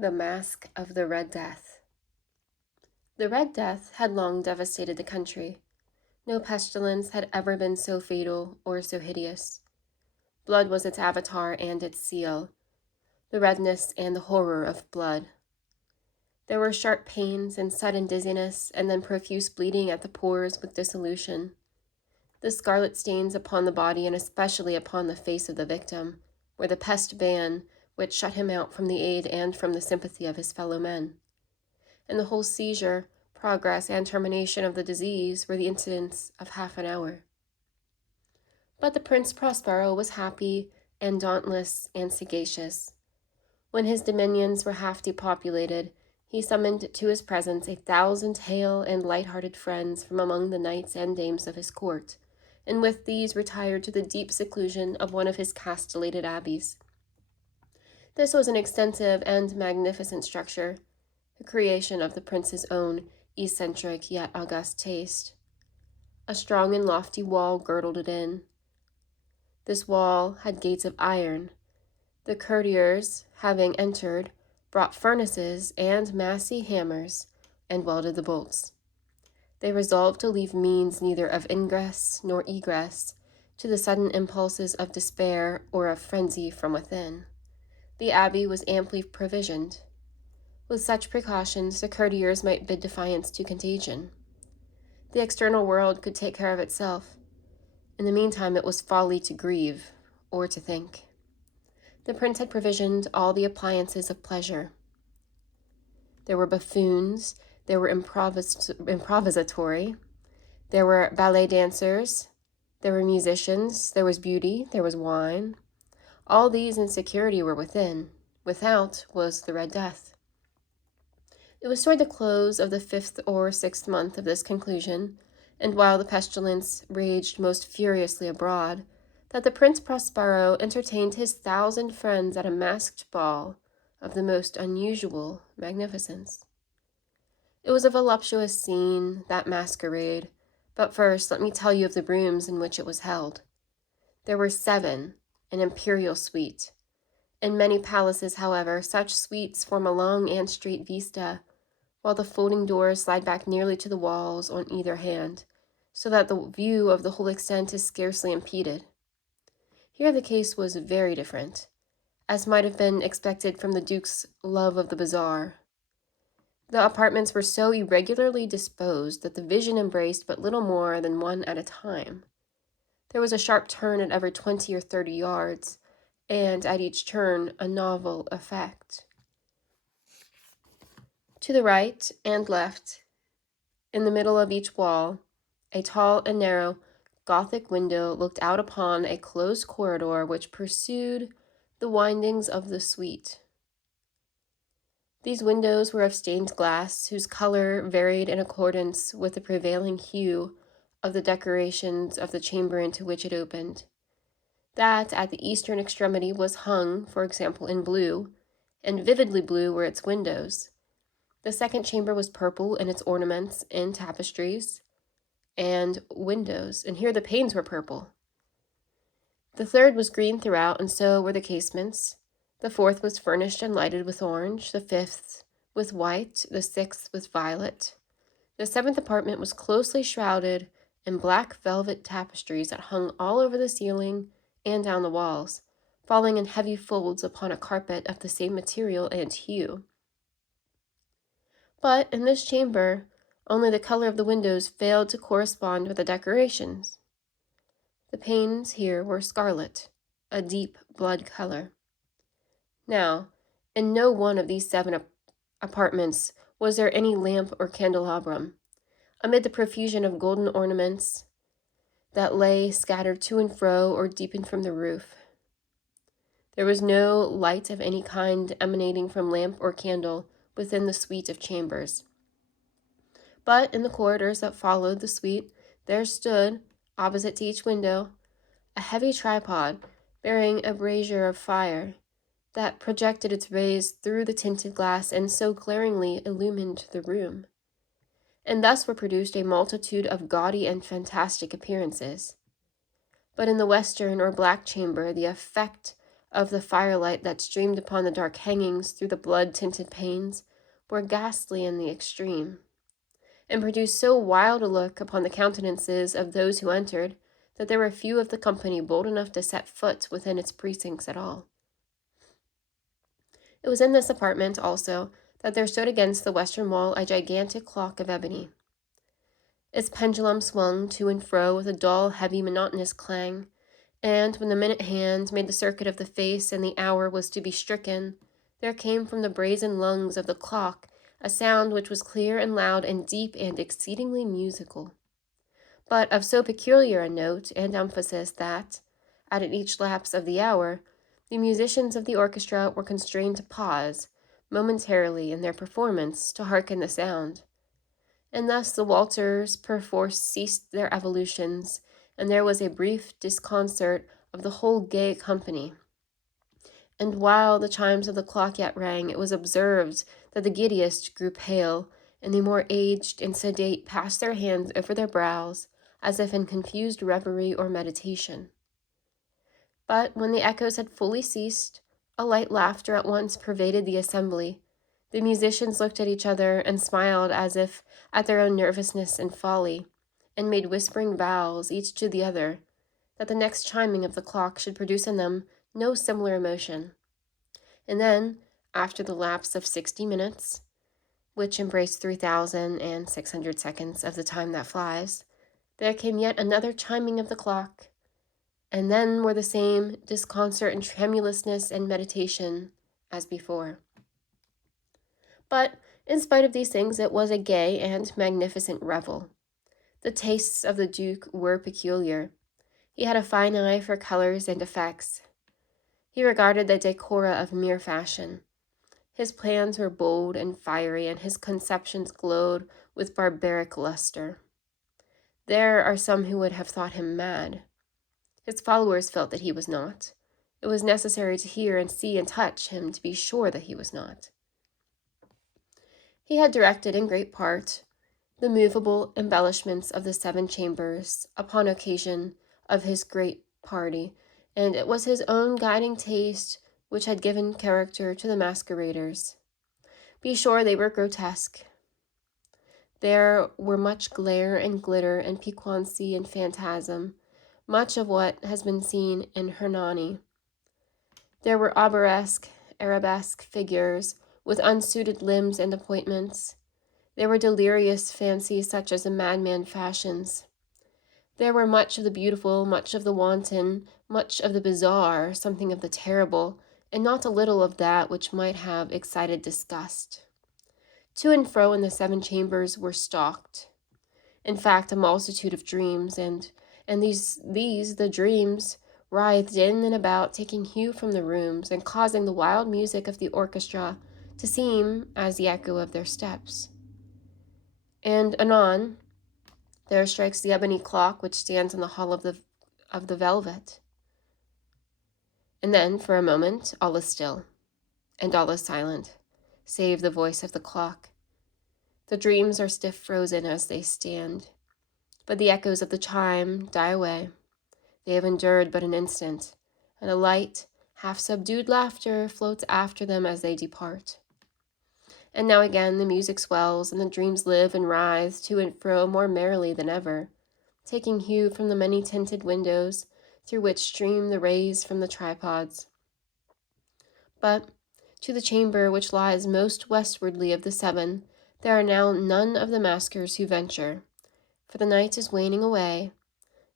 The Masque of the Red Death. The Red Death had long devastated the country. No pestilence had ever been so fatal or so hideous. Blood was its avatar and its seal, the redness and the horror of blood. There were sharp pains and sudden dizziness, and then profuse bleeding at the pores with dissolution. The scarlet stains upon the body, and especially upon the face of the victim, were the pest ban which shut him out from the aid and from the sympathy of his fellow men. And the whole seizure, progress, and termination of the disease were the incidents of half an hour. But the Prince Prospero was happy and dauntless and sagacious. When his dominions were half depopulated, he summoned to his presence 1,000 hale and light-hearted friends from among the knights and dames of his court, and with these retired to the deep seclusion of one of his castellated abbeys. This was an extensive and magnificent structure, the creation of the prince's own eccentric yet august taste. A strong and lofty wall girdled it in. This wall had gates of iron. The courtiers, having entered, brought furnaces and massy hammers and welded the bolts. They resolved to leave means neither of ingress nor egress to the sudden impulses of despair or of frenzy from within. The abbey was amply provisioned. With such precautions, the courtiers might bid defiance to contagion. The external world could take care of itself. In the meantime, it was folly to grieve or to think. The prince had provisioned all the appliances of pleasure. There were buffoons, there were improvisatory, there were ballet dancers, there were musicians, there was beauty, there was wine. All these in security were within. Without was the Red Death. It was toward the close of the 5th or 6th month of this conclusion, and while the pestilence raged most furiously abroad, that the Prince Prospero entertained his 1,000 friends at a masked ball of the most unusual magnificence. It was a voluptuous scene, that masquerade, but first let me tell you of the rooms in which it was held. There were 7, an imperial suite. In many palaces, however, such suites form a long and straight vista, while the folding doors slide back nearly to the walls on either hand, so that the view of the whole extent is scarcely impeded. Here the case was very different, as might have been expected from the Duke's love of the bizarre. The apartments were so irregularly disposed that the vision embraced but little more than one at a time. There was a sharp turn at every 20 or 30 yards, and at each turn a novel effect. To the right and left, in the middle of each wall, a tall and narrow Gothic window looked out upon a closed corridor which pursued the windings of the suite. These windows were of stained glass, whose color varied in accordance with the prevailing hue of the decorations of the chamber into which it opened. That at the eastern extremity was hung, for example, in blue, and vividly blue were its windows. The second chamber was purple in its ornaments and tapestries and windows, and here the panes were purple. The third was green throughout, and so were the casements. The fourth was furnished and lighted with orange, the fifth with white, the sixth with violet. The seventh apartment was closely shrouded in black velvet tapestries that hung all over the ceiling and down the walls, falling in heavy folds upon a carpet of the same material and hue. But in this chamber, only the color of the windows failed to correspond with the decorations. The panes here were scarlet, a deep blood color. Now, in no one of these 7 apartments was there any lamp or candelabrum. Amid the profusion of golden ornaments that lay scattered to and fro or deepened from the roof, there was no light of any kind emanating from lamp or candle within the suite of chambers. But in the corridors that followed the suite, there stood, opposite to each window, a heavy tripod bearing a brazier of fire that projected its rays through the tinted glass and so glaringly illumined the room. And thus were produced a multitude of gaudy and fantastic appearances. But in the western or black chamber, the effect of the firelight that streamed upon the dark hangings through the blood-tinted panes were ghastly in the extreme, and produced so wild a look upon the countenances of those who entered that there were few of the company bold enough to set foot within its precincts at all. It was in this apartment, also, that there stood against the western wall a gigantic clock of ebony. Its pendulum swung to and fro with a dull, heavy, monotonous clang, and when the minute hand made the circuit of the face and the hour was to be stricken, there came from the brazen lungs of the clock a sound which was clear and loud and deep and exceedingly musical, but of so peculiar a note and emphasis that, at each lapse of the hour, the musicians of the orchestra were constrained to pause momentarily in their performance to hearken the sound, and thus the waltzers perforce ceased their evolutions, and there was a brief disconcert of the whole gay company. And while the chimes of the clock yet rang, it was observed that the giddiest grew pale, and the more aged and sedate passed their hands over their brows, as if in confused reverie or meditation. But when the echoes had fully ceased, a light laughter at once pervaded the assembly. The musicians looked at each other and smiled as if at their own nervousness and folly, and made whispering vows, each to the other, that the next chiming of the clock should produce in them no similar emotion. And then, after the lapse of 60 minutes, which embraced 3,600 seconds of the time that flies, there came yet another chiming of the clock, and then were the same disconcert and tremulousness and meditation as before. But in spite of these things, it was a gay and magnificent revel. The tastes of the Duke were peculiar. He had a fine eye for colors and effects. He regarded the decora of mere fashion. His plans were bold and fiery, and his conceptions glowed with barbaric luster. There are some who would have thought him mad. His followers felt that he was not. It was necessary to hear and see and touch him to be sure that he was not. He had directed in great part the movable embellishments of the 7 chambers upon occasion of his great party, and it was his own guiding taste which had given character to the masqueraders. Be sure they were grotesque. There were much glare and glitter and piquancy and phantasm, much of what has been seen in Hernani. There were arabesque figures with unsuited limbs and appointments. There were delirious fancies such as a madman fashions. There were much of the beautiful, much of the wanton, much of the bizarre, something of the terrible, and not a little of that which might have excited disgust. To and fro in the 7 chambers were stalked, in fact, a multitude of dreams, and these the dreams, writhed in and about, taking hue from the rooms, and causing the wild music of the orchestra to seem as the echo of their steps. And anon, there strikes the ebony clock which stands in the hall of the velvet. And then, for a moment, all is still, and all is silent, save the voice of the clock. The dreams are stiff frozen as they stand, but the echoes of the chime die away. They have endured but an instant, and a light, half-subdued laughter floats after them as they depart. And now again the music swells, and the dreams live and writhe to and fro more merrily than ever, taking hue from the many-tinted windows through which stream the rays from the tripods. But to the chamber which lies most westwardly of the 7, there are now none of the maskers who venture, for the night is waning away,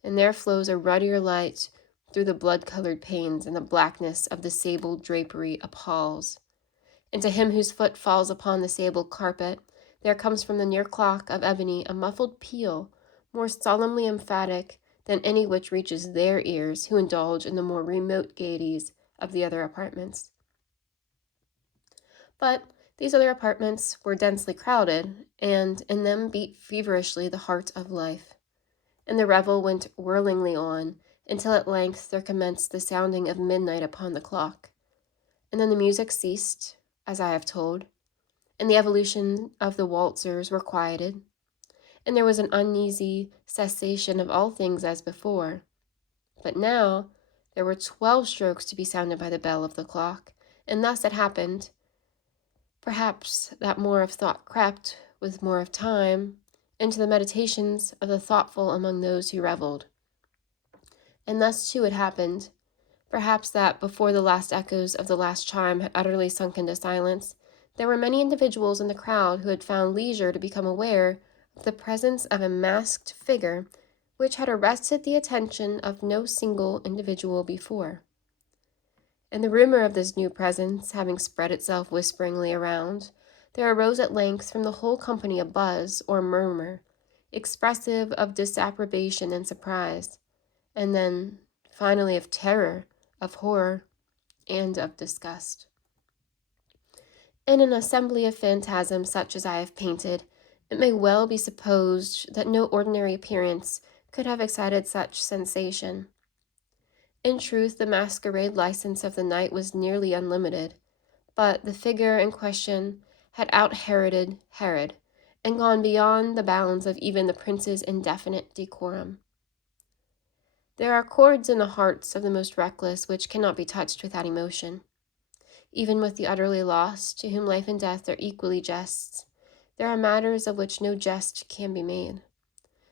and there flows a ruddier light through the blood-colored panes, and the blackness of the sable drapery appalls. And to him whose foot falls upon the sable carpet, there comes from the near clock of ebony a muffled peal, more solemnly emphatic than any which reaches their ears who indulge in the more remote gaieties of the other apartments. But these other apartments were densely crowded, and in them beat feverishly the heart of life. And the revel went whirlingly on, until at length there commenced the sounding of midnight upon the clock. And then the music ceased, as I have told, and the evolution of the waltzers were quieted, and there was an uneasy cessation of all things as before. But now There were 12 strokes to be sounded by the bell of the clock, and thus it happened, perhaps, that more of thought crept, with more of time, into the meditations of the thoughtful among those who revelled. And thus, too, it happened, perhaps, that before the last echoes of the last chime had utterly sunk into silence, there were many individuals in the crowd who had found leisure to become aware of the presence of a masked figure which had arrested the attention of no single individual before. And the rumor of this new presence having spread itself whisperingly around, there arose at length from the whole company a buzz or murmur, expressive of disapprobation and surprise, and then, finally, of terror, of horror, and of disgust. In an assembly of phantasms such as I have painted, it may well be supposed that no ordinary appearance could have excited such sensation. In truth, the masquerade license of the night was nearly unlimited, but the figure in question had out-Heroded Herod, and gone beyond the bounds of even the prince's indefinite decorum. There are chords in the hearts of the most reckless which cannot be touched without emotion. Even with the utterly lost, to whom life and death are equally jests, there are matters of which no jest can be made.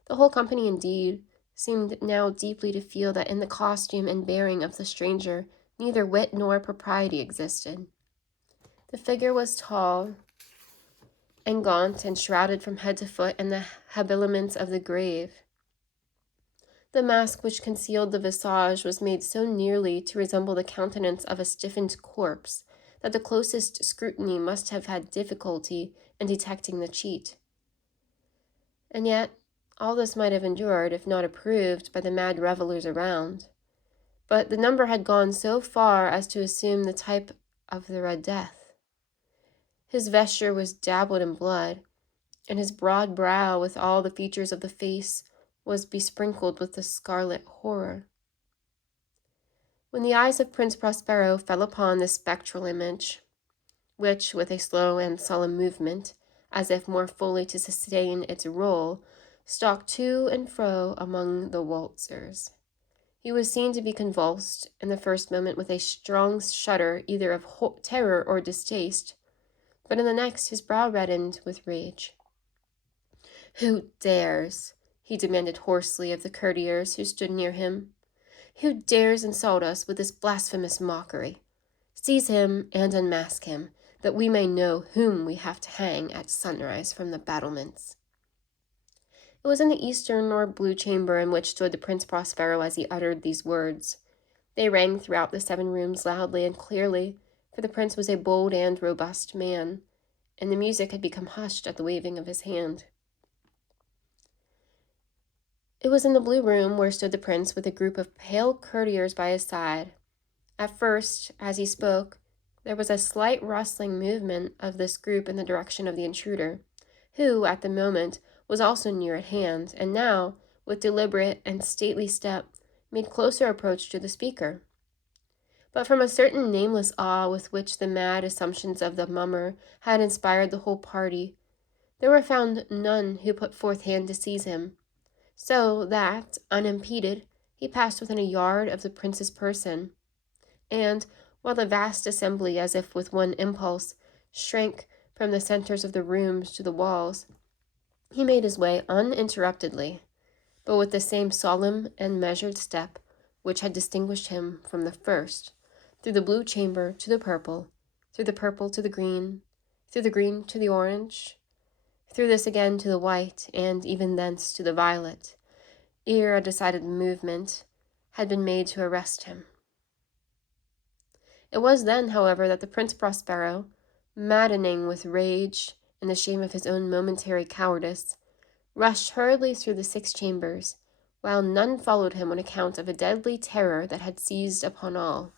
The whole company, indeed, seemed now deeply to feel that in the costume and bearing of the stranger neither wit nor propriety existed. The figure was tall and gaunt and shrouded from head to foot in the habiliments of the grave. The mask which concealed the visage was made so nearly to resemble the countenance of a stiffened corpse that the closest scrutiny must have had difficulty in detecting the cheat. And yet, all this might have endured, if not approved, by the mad revellers around. But the number had gone so far as to assume the type of the Red Death. His vesture was dabbled in blood, and his broad brow, with all the features of the face, was besprinkled with the scarlet horror. When the eyes of Prince Prospero fell upon this spectral image, which, with a slow and solemn movement, as if more fully to sustain its role, stalked to and fro among the waltzers, he was seen to be convulsed in the first moment with a strong shudder either of terror or distaste, but in the next his brow reddened with rage. "Who dares," he demanded hoarsely of the courtiers who stood near him, "who dares insult us with this blasphemous mockery? Seize him and unmask him, that we may know whom we have to hang at sunrise from the battlements." It was in the eastern or blue chamber in which stood the Prince Prospero as he uttered these words. They rang throughout the 7 rooms loudly and clearly, for the prince was a bold and robust man, and the music had become hushed at the waving of his hand. It was in the blue room where stood the prince with a group of pale courtiers by his side. At first, as he spoke, there was a slight rustling movement of this group in the direction of the intruder, who, at the moment, was also near at hand, and now, with deliberate and stately step, made closer approach to the speaker. But from a certain nameless awe with which the mad assumptions of the mummer had inspired the whole party, there were found none who put forth hand to seize him, so that, unimpeded, he passed within a yard of the prince's person, and, while the vast assembly, as if with one impulse, shrank from the centers of the rooms to the walls, he made his way uninterruptedly, but with the same solemn and measured step which had distinguished him from the first, through the blue chamber to the purple, through the purple to the green to the orange, through this again to the white, and even thence to the violet, ere a decided movement had been made to arrest him. It was then, however, that the Prince Prospero, maddening with rage and the shame of his own momentary cowardice, rushed hurriedly through the 6 chambers, while none followed him on account of a deadly terror that had seized upon all.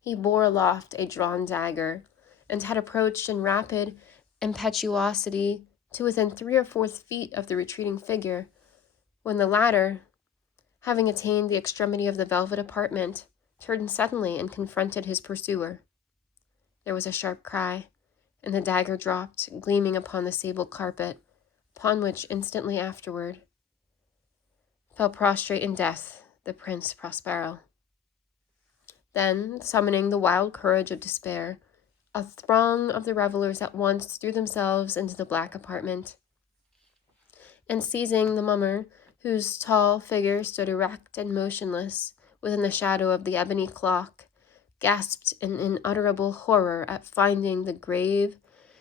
He bore aloft a drawn dagger, and had approached in rapid impetuosity to within 3 or 4 feet of the retreating figure, when the latter, having attained the extremity of the velvet apartment, turned suddenly and confronted his pursuer. There was a sharp cry, and the dagger dropped, gleaming upon the sable carpet, upon which instantly afterward fell prostrate in death the Prince Prospero. Then, summoning the wild courage of despair, a throng of the revelers at once threw themselves into the black apartment, and seizing the mummer, whose tall figure stood erect and motionless within the shadow of the ebony clock, gasped in unutterable horror at finding the grave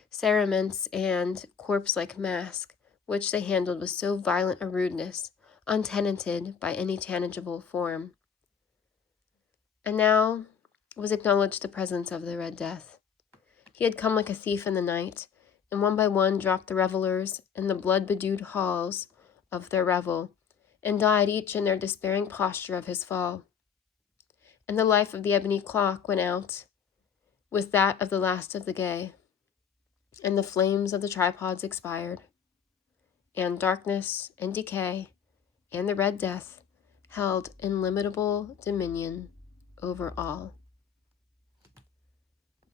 cerements and corpse-like mask, which they handled with so violent a rudeness, untenanted by any tangible form. And now was acknowledged the presence of the Red Death. He had come like a thief in the night, and one by one dropped the revelers in the blood-bedewed halls of their revel, and died each in their despairing posture of his fall. And the life of the ebony clock went out with that of the last of the gay, and the flames of the tripods expired, and darkness and decay and the Red Death held illimitable dominion over all.